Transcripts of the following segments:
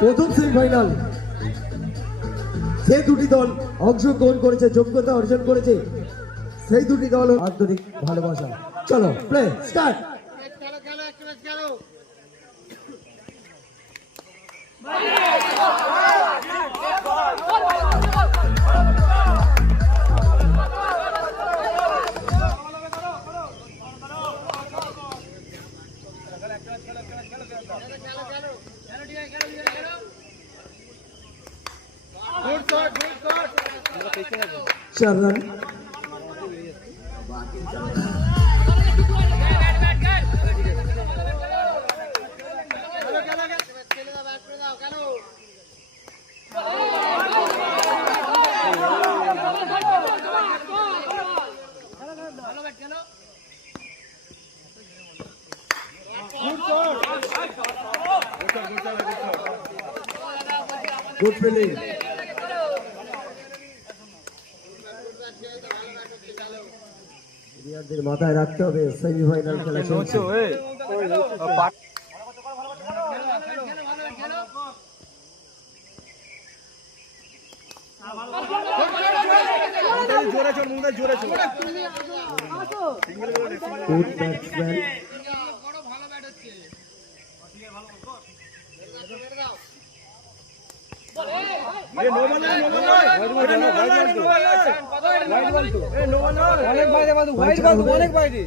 প্রথম সেমিফাইনাল যে দুটি দল অংশগ্রহণ করেছে, যোগ্যতা অর্জন করেছে, সেই দুটি দল আন্তরিক ভালোবাসা। চলো প্লে স্টার্ট চার রান খেলো খেলো খেলে দাও ব্যাট করে দাও খেলো গুড ফিল্ডিং প্লেয়ারদের মাথায় রাখতে হবে সেমিফাইনাল খেলা চলছে জোরে চল মুন্ডা জোরে চল গুড ব্যাটসম্যান বড় ভালো ব্যাট হচ্ছে এ নো বল নো বল এ নো বল নো বল এ নো বল অনেক বাইরে বাদু হোয়াইট বাদু অনেক বাইরে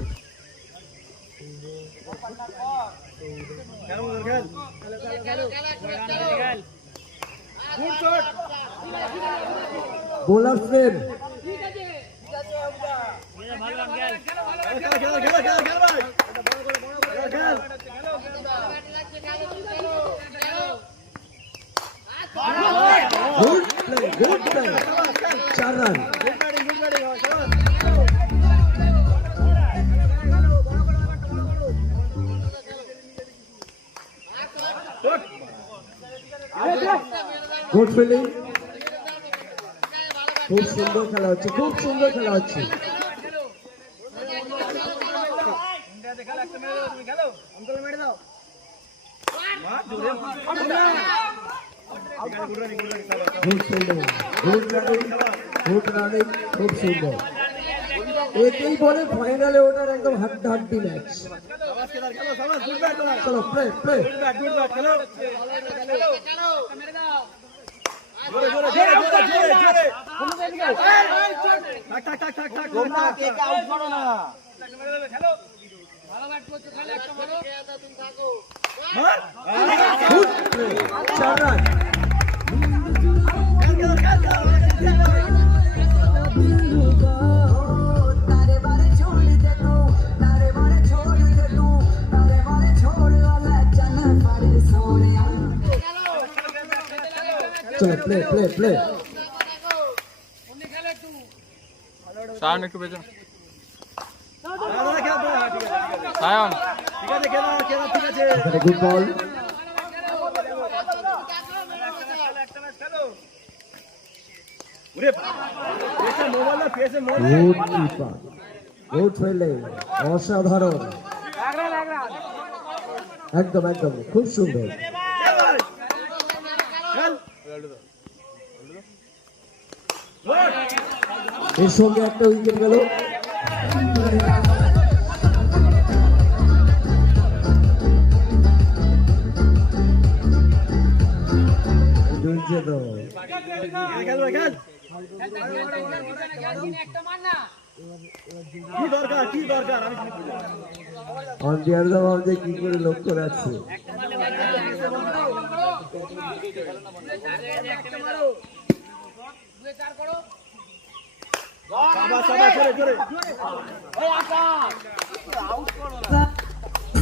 বোলার ফ্রেম খেল খেল খেল খেল খেল ভাই খেল গুড প্লে গুড প্লে চার রান গুড ফিল্ডিং খুব সুন্দর খেলা হচ্ছে খুব সুন্দর খেলা হচ্ছে good running good running good fielding good running good running খুব সুন্দর। এতেই বলে ফাইনালে ওঠার একদম হাড্ডাহাড্ডি ম্যাচ চলো play play good bat play play play Sayan একটু আছে সায়ন। ঠিক আছে খেলা খেলা ঠিক আছে গুড বল অসাধারণ একদম একদম। খুব সুন্দর। এর সঙ্গে একটা উইকেট গেল। কি করে লক্ষ্য রাখছে? সাবাস সাবাস জোরে জোরে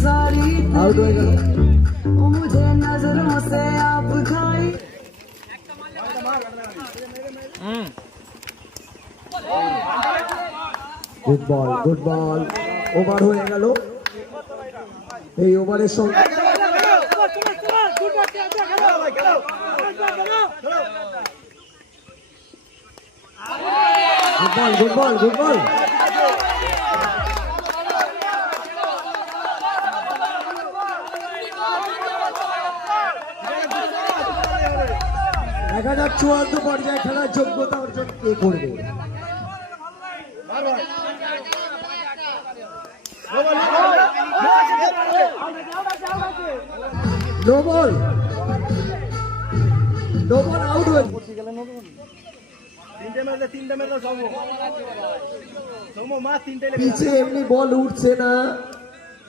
सारी আউট হয়ে গেল वो मुझे नजरों से आप खाई hmm good ball good ball over হয়ে গেল এই ওভারের সঙ্গে good ball good ball good ball হাজার চুয়ান্ন পর্যায়ে খেলার যোগ্যতা অর্জন কে করবে? No ball no ball out হয়ে তিনটে পিছে এমনি বল উঠছে না।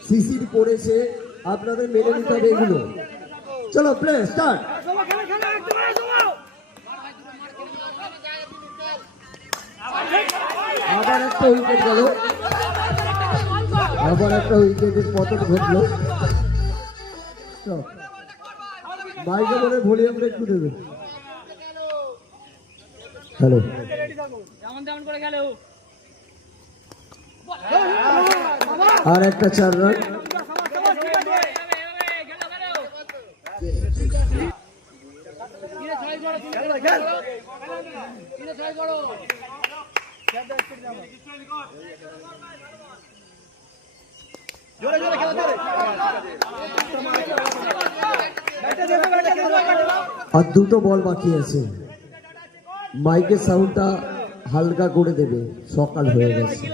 সিসির পড়েছে। আপনাদের মেনে নিতে হবে এগুলো। চলো প্লে স্টার্ট আবার একটা উইকেট গেল। আবার একটা উইকেটের পতন ঘটলো। বাইকে বলে ভলিউমটা একটু দেবে। হ্যালো। আর একটা চার রান। জোরে জোরে খেলা আর দুটো বল বাকি আছে। মাইকের সাউন্ডটা হালকা করে দেবে, সকাল হয়ে গেছে।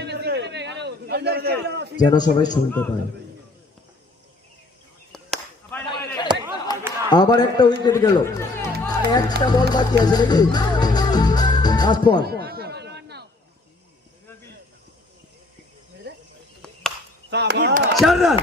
যেন সবাই শুনতে পায়। আবার একটা উইকেট গেল। একটা বল বাকি আছে নাকি? বল চার রান।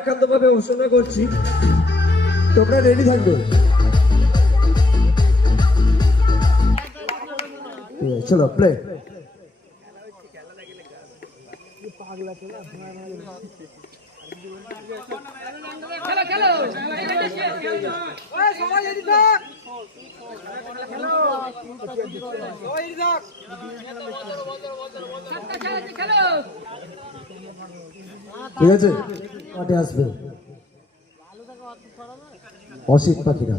একান্তভাবে ঘোষণা করছি তোমরা রেডি থাকবে? চলো প্লে ওই ঠিক আছে? মাঠে আসবে। অসিত পাখিরা।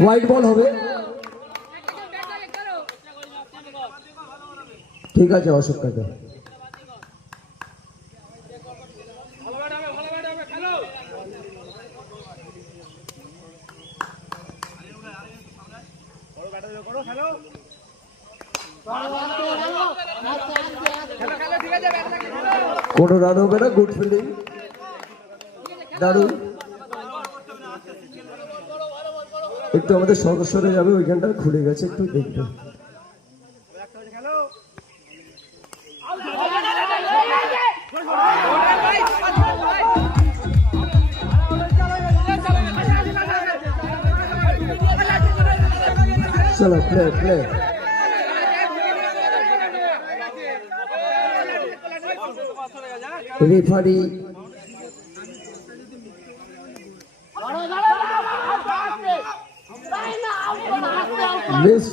হোয়াইট বল হবে। ঠিক আছে অশোক কাকা করো খেলো কোনো রান হবে না গুড ফিল্ডিং দারুণ একটু আমাদের সদস্যরা যাবে, ওইখানটা খুলে গেছে, একটু দেখবে চলো play play referee miss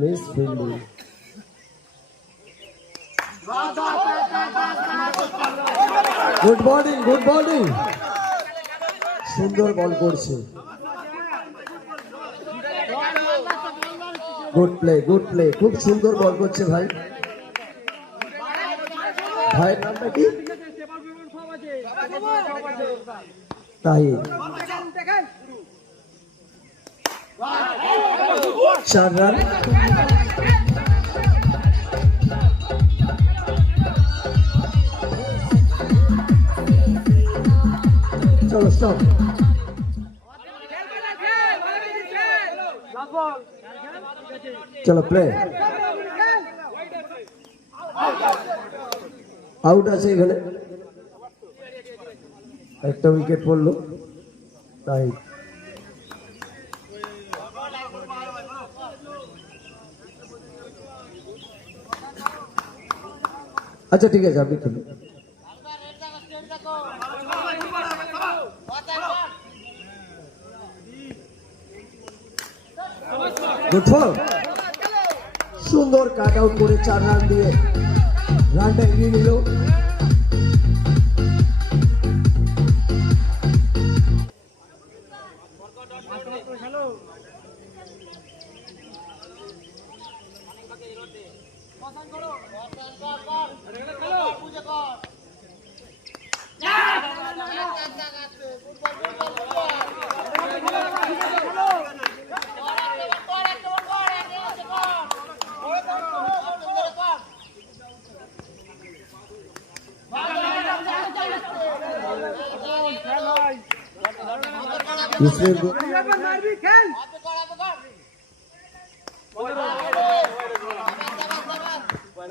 miss good morning good morning সুন্দর বল করছে। গুড প্লে গুড প্লে খুব সুন্দর বল করছে ভাই। ভাইয়ের নামটা কি? তাই চার রান চলো স্টপ চলো প্লে আউট আছে এখানে একটা উইকেট পড়ল, তাই। আচ্ছা ঠিক আছে, আপনি খেলুন। সুন্দর কাট আউট করে চার রান দিয়ে রানটা এগিয়ে নিল।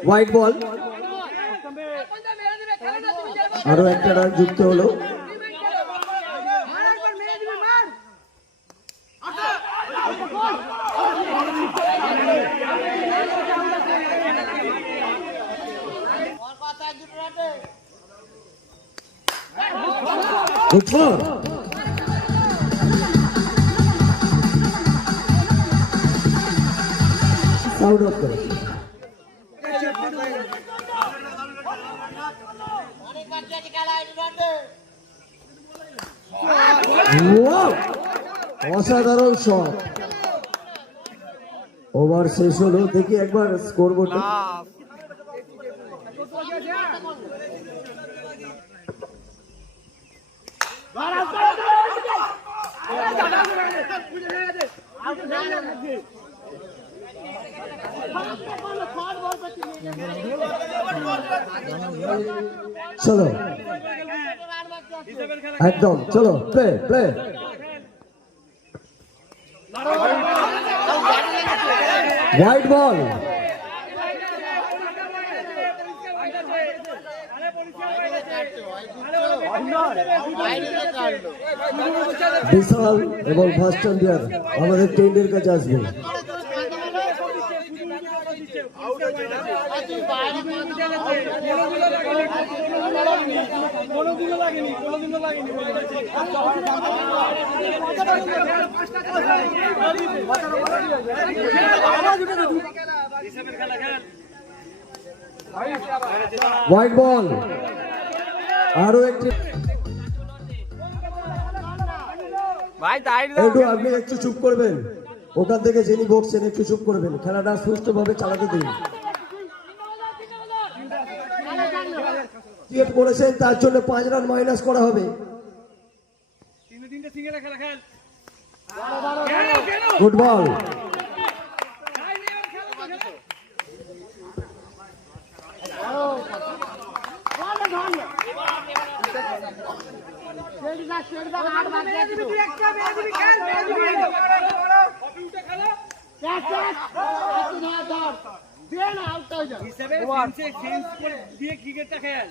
হোয়াইট বল আরও একটা রান যুক্ত হলো মার একবার মেরে দিবি মার ফর সাউন্ড অফ অসাধারণ শট ওভার শেষ হলো দেখি একবার স্কোর বোর্ডে চলো। একদম চলো প্লে প্লে হোয়াইট বল বিশাল এবং ফার্স্ট ইন্ডিয়ার আমাদের টেন্ডের কাছে আসবে। হোয়াইট বল আরও একটি ভাই তাই একটু আপনি একটু চুপ করবেন। ওখান থেকে যিনি বকছেন একটু চুপ করবেন। খেলাটা সুস্থভাবে চালাতে দিন। করেছেন তার জন্য পাঁচ রান মাইনাস করা হবে। গুড বল মেরে দিবি তুই একটা মেরে দিবি খেল মেরে দিবি কপি উঠে খেলো হিসেবে ফেন্সে ফেন্স করে দিয়ে ক্রিকেটটা খেল।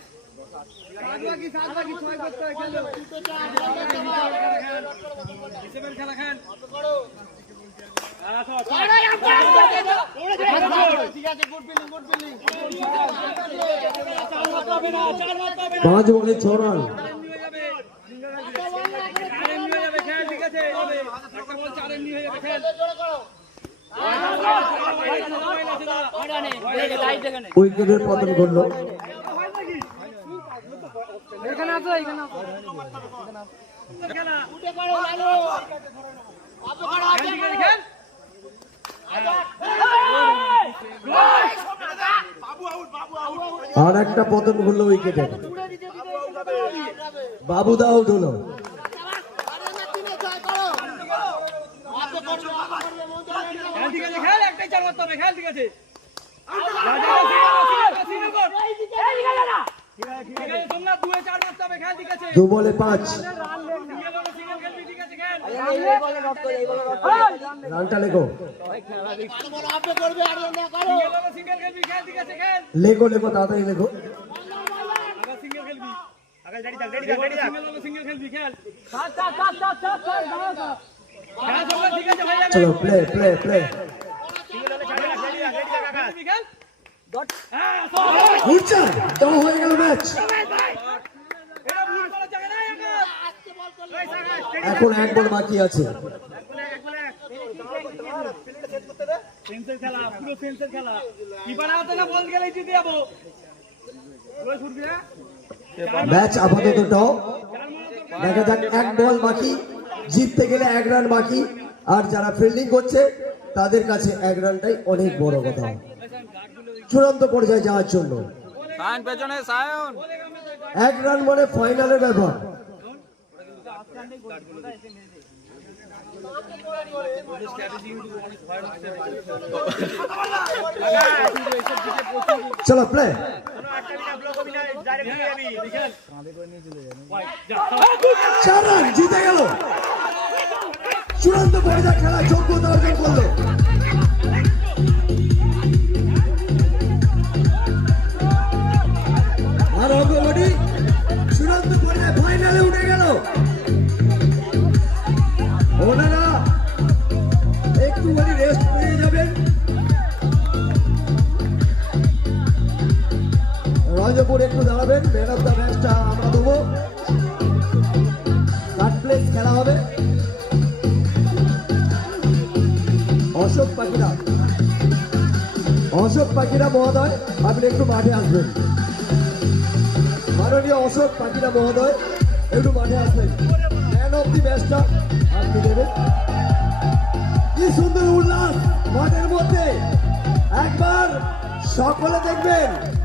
পাঁচ বলে ছ রান। এমনি হয়ে যাবে চার এমনি হয়ে যাবে খেল ঠিক আছে। উইকেটের পতন করল আর একটা পতন করল উইকেটে। বাবু আউট হলো খেল ঠিক আছে খেল একটাই চার মারতে হবে খেল ঠিক আছে। দু বলে পাঁচ। রানটা লেখো লেখো লেখো তাড়াতাড়ি লেখো চলো প্লে প্লে প্লে ম্যাচ এখন। এক বল বাকি আছে। ম্যাচ আপাতত দেখা যাক, এক বল বাকি, জিততে গেলে এক রান বাকি। আর যারা ফিল্ডিং করছে, তাদের কাছে এক রানটাই অনেক বড় কথা। চূড়ান্ত পর্যায়ে যাওয়ার জন্য। এক রান মানে ফাইনালের ব্যাপার চলো প্লে চার রান জিতে গেল। চূড়ান্ত পর্যায়ে খেলা যোগ্যতা অর্জন করল। প্লেস খেলা হবে। অশোক পাখিরা। অশোক পাখিরা মহোদয়, আপনি একটু মাঠে আসবেন। মাননীয় অশোক পাখিরা মহোদয়, একটু মাঠে আসবেন। ম্যান অফ দি ম্যাচটা আপনি দেবেন। কি সুন্দর উল্লাস মাঠের মধ্যে। একবার সকলে দেখবেন।